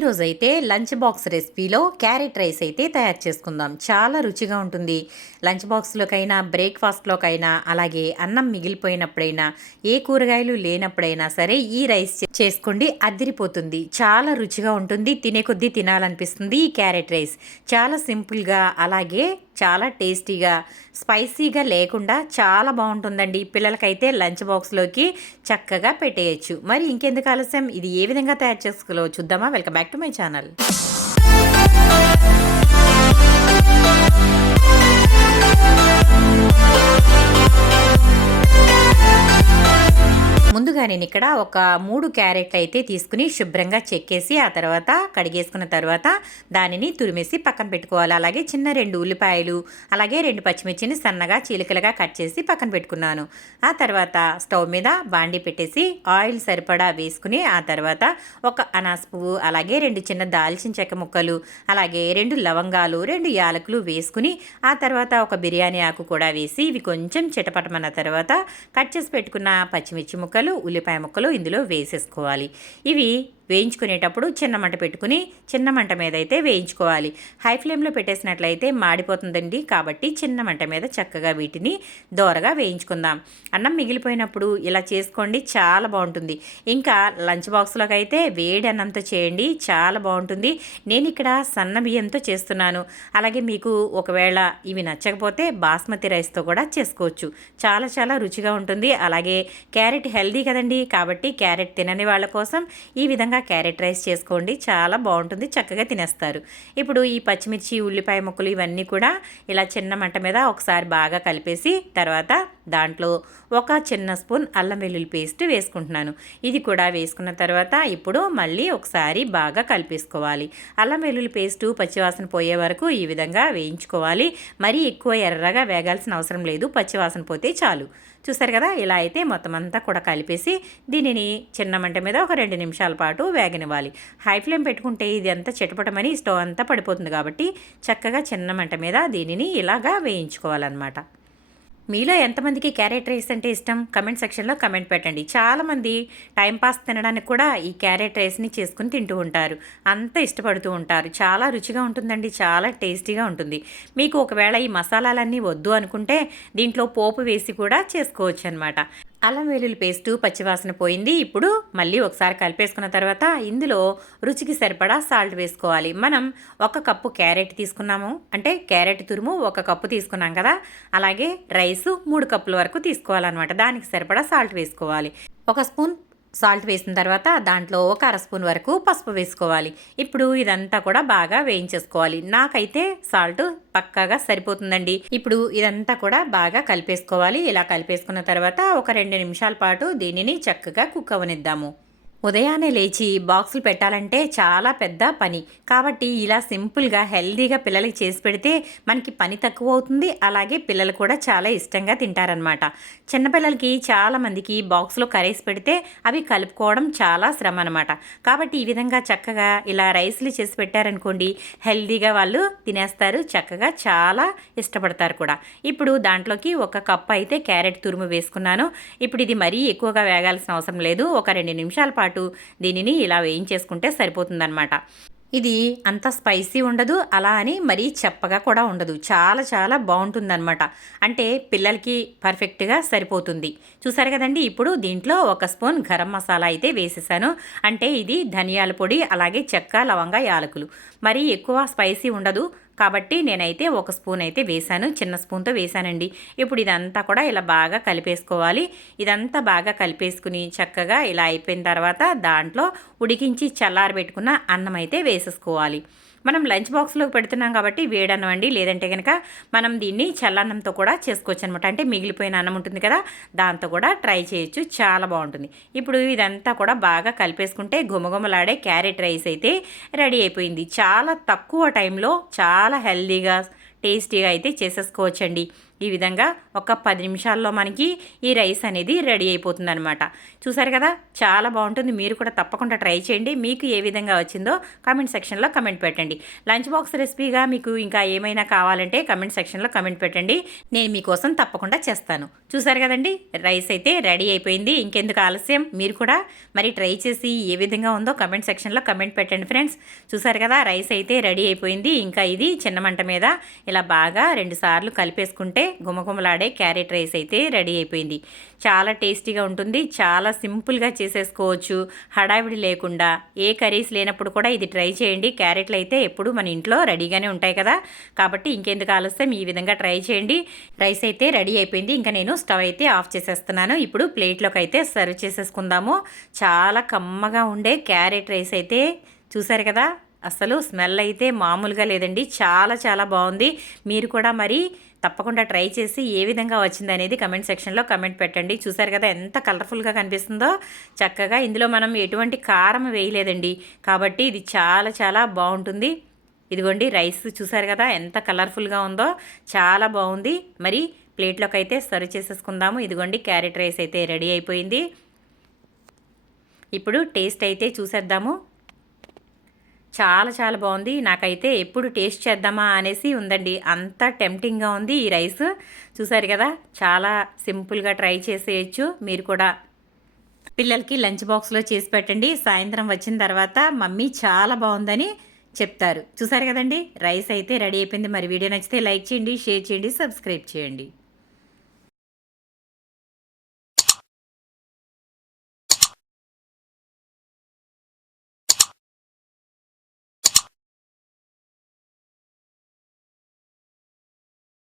ఈరోజైతే lunch box రెసిపీలో carrot rice అయితే తయారు చేసుకుందాం. చాలా రుచిగా ఉంటుంది. లంచ్ బాక్స్లోకైనా, బ్రేక్ఫాస్ట్లోకైనా, అలాగే అన్నం మిగిలిపోయినప్పుడైనా, ఏ కూరగాయలు లేనప్పుడైనా సరే ఈ రైస్ చేసుకోండి, అదిరిపోతుంది. చాలా రుచిగా ఉంటుంది. తినే కొద్దీ తినాలనిపిస్తుంది ఈ క్యారెట్ రైస్. చాలా సింపుల్గా, అలాగే చాలా టేస్టీగా, స్పైసీగా లేకుండా చాలా బాగుంటుందండి. పిల్లలకైతే లంచ్ బాక్స్లోకి చక్కగా పెట్టేయచ్చు. మరి ఇంకెందుకు ఆలస్యం, ఇది ఏ విధంగా తయారు చేసుకోవాలో చూద్దామా? Welcome back to my channel. ముందుగా నేను ఇక్కడ ఒక 3 క్యారెట్లు అయితే తీసుకుని శుభ్రంగా చెక్కేసి, ఆ తర్వాత కడిగేసుకున్న తర్వాత దానిని తురిమేసి పక్కన పెట్టుకోవాలి. అలాగే చిన్న 2 ఉల్లిపాయలు, అలాగే 2 పచ్చిమిర్చిని సన్నగా చీలికలుగా కట్ చేసి పక్కన పెట్టుకున్నాను. ఆ తర్వాత స్టవ్ మీద బాండీ పెట్టేసి ఆయిల్ సరిపడా వేసుకుని, ఆ తర్వాత ఒక అనాస పువ్వు, అలాగే 2 చిన్న దాల్చిన చెక్క ముక్కలు, అలాగే 2 లవంగాలు, 2 యాలకులు వేసుకుని, ఆ తర్వాత ఒక బిర్యానీ ఆకు కూడా వేసి ఇవి కొంచెం చిటపటమన్న తర్వాత కట్ చేసి పెట్టుకున్న పచ్చిమిర్చి ముక్కలు, ఉల్లిపాయ ముక్కలు ఇందులో వేసేసుకోవాలి. ఇవి వేయించుకునేటప్పుడు చిన్న మంట పెట్టుకుని చిన్న మంట మీద అయితే వేయించుకోవాలి. హై ఫ్లేమ్లో పెట్టేసినట్లయితే మాడిపోతుందండి. కాబట్టి చిన్న మంట మీద చక్కగా వీటిని దోరగా వేయించుకుందాం. అన్నం మిగిలిపోయినప్పుడు ఇలా చేసుకోండి, చాలా బాగుంటుంది. ఇంకా లంచ్ బాక్స్లోకి అయితే వేడి అన్నంతో చేయండి, చాలా బాగుంటుంది. నేను ఇక్కడ సన్న బియ్యంతో చేస్తున్నాను. అలాగే మీకు ఒకవేళ ఇవి నచ్చకపోతే బాస్మతి రైస్తో కూడా చేసుకోవచ్చు. చాలా చాలా రుచిగా ఉంటుంది. అలాగే క్యారెట్ హెల్దీ కదండి, కాబట్టి క్యారెట్ తినని వాళ్ళ కోసం ఈ విధంగా క్యారెట్ రైస్ చేసుకోండి, చాలా బాగుంటుంది, చక్కగా తినేస్తారు. ఇప్పుడు ఈ పచ్చిమిర్చి, ఉల్లిపాయ ముక్కలు ఇవన్నీ కూడా ఇలా చిన్న మంట మీద ఒకసారి బాగా కలిపేసి, తర్వాత దాంట్లో ఒక చిన్న స్పూన్ అల్లం వెల్లుల్లి పేస్ట్ వేసుకుంటున్నాను. ఇది కూడా వేసుకున్న తర్వాత ఇప్పుడు మళ్ళీ ఒకసారి బాగా కలిపేసుకోవాలి. అల్లం వెల్లుల్లి పేస్టు పచ్చివాసన పోయే వరకు ఈ విధంగా వేయించుకోవాలి. మరీ ఎక్కువ ఎర్రగా వేగాల్సిన అవసరం లేదు, పచ్చివాసన పోతే చాలు. చూసారు కదా, ఇలా అయితే మొత్తం అంతా కూడా కలిపేసి దీనిని చిన్న మంట మీద ఒక 2 నిమిషాల పాటు వేగనివ్వాలి. హై ఫ్లేమ్ పెట్టుకుంటే ఇది అంతా చిటపటమని స్టవ్ అంతా పడిపోతుంది. కాబట్టి చక్కగా చిన్న మంట మీద దీనిని ఇలాగా వేయించుకోవాలన్నమాట. మీలో ఎంతమందికి క్యారెట్ రైస్ అంటే ఇష్టం? కమెంట్ సెక్షన్లో కమెంట్ పెట్టండి. చాలామంది టైంపాస్ తినడానికి కూడా ఈ క్యారెట్ రైస్ని చేసుకుని తింటూ ఉంటారు, అంత ఇష్టపడుతూ ఉంటారు. చాలా రుచిగా ఉంటుందండి, చాలా టేస్టీగా ఉంటుంది. మీకు ఒకవేళ ఈ మసాలాలన్నీ వద్దు అనుకుంటే దీంట్లో పోపు వేసి కూడా చేసుకోవచ్చు అనమాట. అల్లం వెల్లుల్లి పేస్టు పచ్చివాసన పోయింది. ఇప్పుడు మళ్ళీ ఒకసారి కలిపేసుకున్న తర్వాత ఇందులో రుచికి సరిపడా సాల్ట్ వేసుకోవాలి. మనం 1 కప్పు క్యారెట్ తీసుకున్నాము, అంటే క్యారెట్ తురుము 1 కప్పు తీసుకున్నాం కదా, అలాగే రైసు 3 కప్పుల వరకు తీసుకోవాలన్నమాట. దానికి సరిపడా సాల్ట్ వేసుకోవాలి. 1 స్పూన్ సాల్ట్ వేసిన తర్వాత దాంట్లో ఒక 1/2 స్పూన్ వరకు పసుపు వేసుకోవాలి. ఇప్పుడు ఇదంతా కూడా బాగా వేయించేసుకోవాలి. నాకైతే సాల్ట్ పక్కాగా సరిపోతుందండి. ఇప్పుడు ఇదంతా కూడా బాగా కలిపేసుకోవాలి. ఇలా కలిపేసుకున్న తర్వాత ఒక 2 నిమిషాల పాటు దీనిని చక్కగా కుక్ అవనిద్దాము. ఉదయాన్నే లేచి బాక్సులు పెట్టాలంటే చాలా పెద్ద పని. కాబట్టి ఇలా సింపుల్గా హెల్దీగా పిల్లలకి చేసి పెడితే మనకి పని తక్కువ అవుతుంది. అలాగే పిల్లలు కూడా చాలా ఇష్టంగా తింటారనమాట. చిన్నపిల్లలకి చాలామందికి బాక్స్లో కర్రీస్ పెడితే అవి కలుపుకోవడం చాలా శ్రమ అనమాట. కాబట్టి ఈ విధంగా చక్కగా ఇలా రైస్లు చేసి పెట్టారనుకోండి, హెల్దీగా వాళ్ళు తినేస్తారు, చక్కగా చాలా ఇష్టపడతారు కూడా. ఇప్పుడు దాంట్లోకి 1 కప్పు అయితే క్యారెట్ తురుము వేసుకున్నాను. ఇప్పుడు ఇది మరీ ఎక్కువగా వేగాల్సిన అవసరం లేదు. ఒక 2 నిమిషాల పాటు దీనిని ఇలా వేయించేసుకుంటే సరిపోతుందన్నమాట. ఇది అంత స్పైసీ ఉండదు, అలా అని మరీ చెప్పగా కూడా ఉండదు. చాలా చాలా బాగుంటుందన్నమాట. అంటే పిల్లలకి పర్ఫెక్ట్గా సరిపోతుంది. చూసారు కదండి. ఇప్పుడు దీంట్లో 1 స్పూన్ గరం మసాలా అయితే వేసేసాను. అంటే ఇది ధనియాల పొడి, అలాగే చెక్క, లవంగ, యాలకులు. మరీ ఎక్కువ స్పైసీ ఉండదు కాబట్టి నేనైతే 1 స్పూన్ అయితే వేశాను, చిన్న స్పూన్తో వేశానండి. ఇప్పుడు ఇదంతా కూడా ఇలా బాగా కలిపేసుకోవాలి. ఇదంతా బాగా కలిపేసుకుని చక్కగా ఇలా అయిపోయిన తర్వాత దాంట్లో ఉడికించి చల్లారబెట్టుకున్న అన్నం అయితే వేసేసుకోవాలి. మనం లంచ్ బాక్స్లోకి పెడుతున్నాం కాబట్టి వేడన్నం అండి, లేదంటే కనుక మనం దీన్ని చల్లన్నంతో కూడా చేసుకోవచ్చు అనమాట. అంటే మిగిలిపోయిన అన్నం ఉంటుంది కదా, దాంతో కూడా ట్రై చేయొచ్చు, చాలా బాగుంటుంది. ఇప్పుడు ఇదంతా కూడా బాగా కలిపేసుకుంటే గుమగుమలాడే క్యారెట్ రైస్ అయితే రెడీ అయిపోయింది. చాలా తక్కువ టైంలో చాలా హెల్దీగా, టేస్టీగా అయితే చేసేసుకోవచ్చండి. ఈ విధంగా ఒక 10 నిమిషాల్లో మనకి ఈ రైస్ అనేది రెడీ అయిపోతుంది అనమాట. చూసారు కదా, చాలా బాగుంటుంది. మీరు కూడా తప్పకుండా ట్రై చేయండి. మీకు ఏ విధంగా వచ్చిందో కామెంట్ సెక్షన్లో కమెంట్ పెట్టండి. లంచ్ బాక్స్ రెసిపీగా మీకు ఇంకా ఏమైనా కావాలంటే కమెంట్ సెక్షన్లో కమెంట్ పెట్టండి. నేను మీకోసం తప్పకుండా చేస్తాను. చూసారు కదండి, రైస్ అయితే రెడీ అయిపోయింది. ఇంకెందుకు ఆలస్యం, మీరు కూడా మరి ట్రై చేసి ఏ విధంగా ఉందో కమెంట్ సెక్షన్లో కమెంట్ పెట్టండి ఫ్రెండ్స్. చూసారు కదా, రైస్ అయితే రెడీ అయిపోయింది. ఇంకా ఇది చిన్న మంట మీద ఇలా బాగా 2 సార్లు కలిపేసుకుంటే గుమగుమలాడే క్యారెట్ రైస్ అయితే రెడీ అయిపోయింది. చాలా టేస్టీగా ఉంటుంది. చాలా సింపుల్గా చేసేసుకోవచ్చు, హడావిడి లేకుండా. ఏ కర్రీస్ లేనప్పుడు కూడా ఇది ట్రై చేయండి. క్యారెట్లు అయితే ఎప్పుడు మన ఇంట్లో రెడీగానే ఉంటాయి కదా, కాబట్టి ఇంకెందుకు ఆలస్యం, ఈ విధంగా ట్రై చేయండి. రైస్ అయితే రెడీ అయిపోయింది. ఇంకా నేను స్టవ్ అయితే ఆఫ్ చేసేస్తున్నాను. ఇప్పుడు ప్లేట్లోకి అయితే సర్వ్ చేసేసుకుందాము. చాలా కమ్మగా ఉండే క్యారెట్ రైస్ అయితే చూసారు కదా, అసలు స్మెల్ అయితే మామూలుగా లేదండి. చాలా చాలా బాగుంది. మీరు కూడా మరి తప్పకుండా ట్రై చేసి ఏ విధంగా వచ్చింది అనేది కమెంట్ సెక్షన్లో కమెంట్ పెట్టండి. చూసారు కదా ఎంత కలర్ఫుల్గా కనిపిస్తుందో. చక్కగా ఇందులో మనం ఎటువంటి కారం వేయలేదండి, కాబట్టి ఇది చాలా చాలా బాగుంటుంది. ఇదిగోండి రైస్ చూసారు కదా ఎంత కలర్ఫుల్గా ఉందో, చాలా బాగుంది. మరి ప్లేట్లోకి అయితే సర్వ్ చేసేసుకుందాము. ఇదిగోండి క్యారెట్ రైస్ అయితే రెడీ అయిపోయింది. ఇప్పుడు టేస్ట్ అయితే చూసేద్దాము. చాలా చాలా బాగుంది. నాకైతే ఎప్పుడు టేస్ట్ చేద్దామా అనేసి ఉందండి, అంత టెంప్టింగ్గా ఉంది ఈ రైస్. చూసారు కదా, చాలా సింపుల్గా ట్రై చేసేయచ్చు. మీరు కూడా పిల్లలకి లంచ్ బాక్స్లో చేసి పెట్టండి. సాయంత్రం వచ్చిన తర్వాత మమ్మీ చాలా బాగుందని చెప్తారు. చూసారు కదండి, రైస్ అయితే రెడీ అయిపోయింది. మరి వీడియో నచ్చితే లైక్ చేయండి, షేర్ చేయండి, సబ్స్క్రైబ్ చేయండి.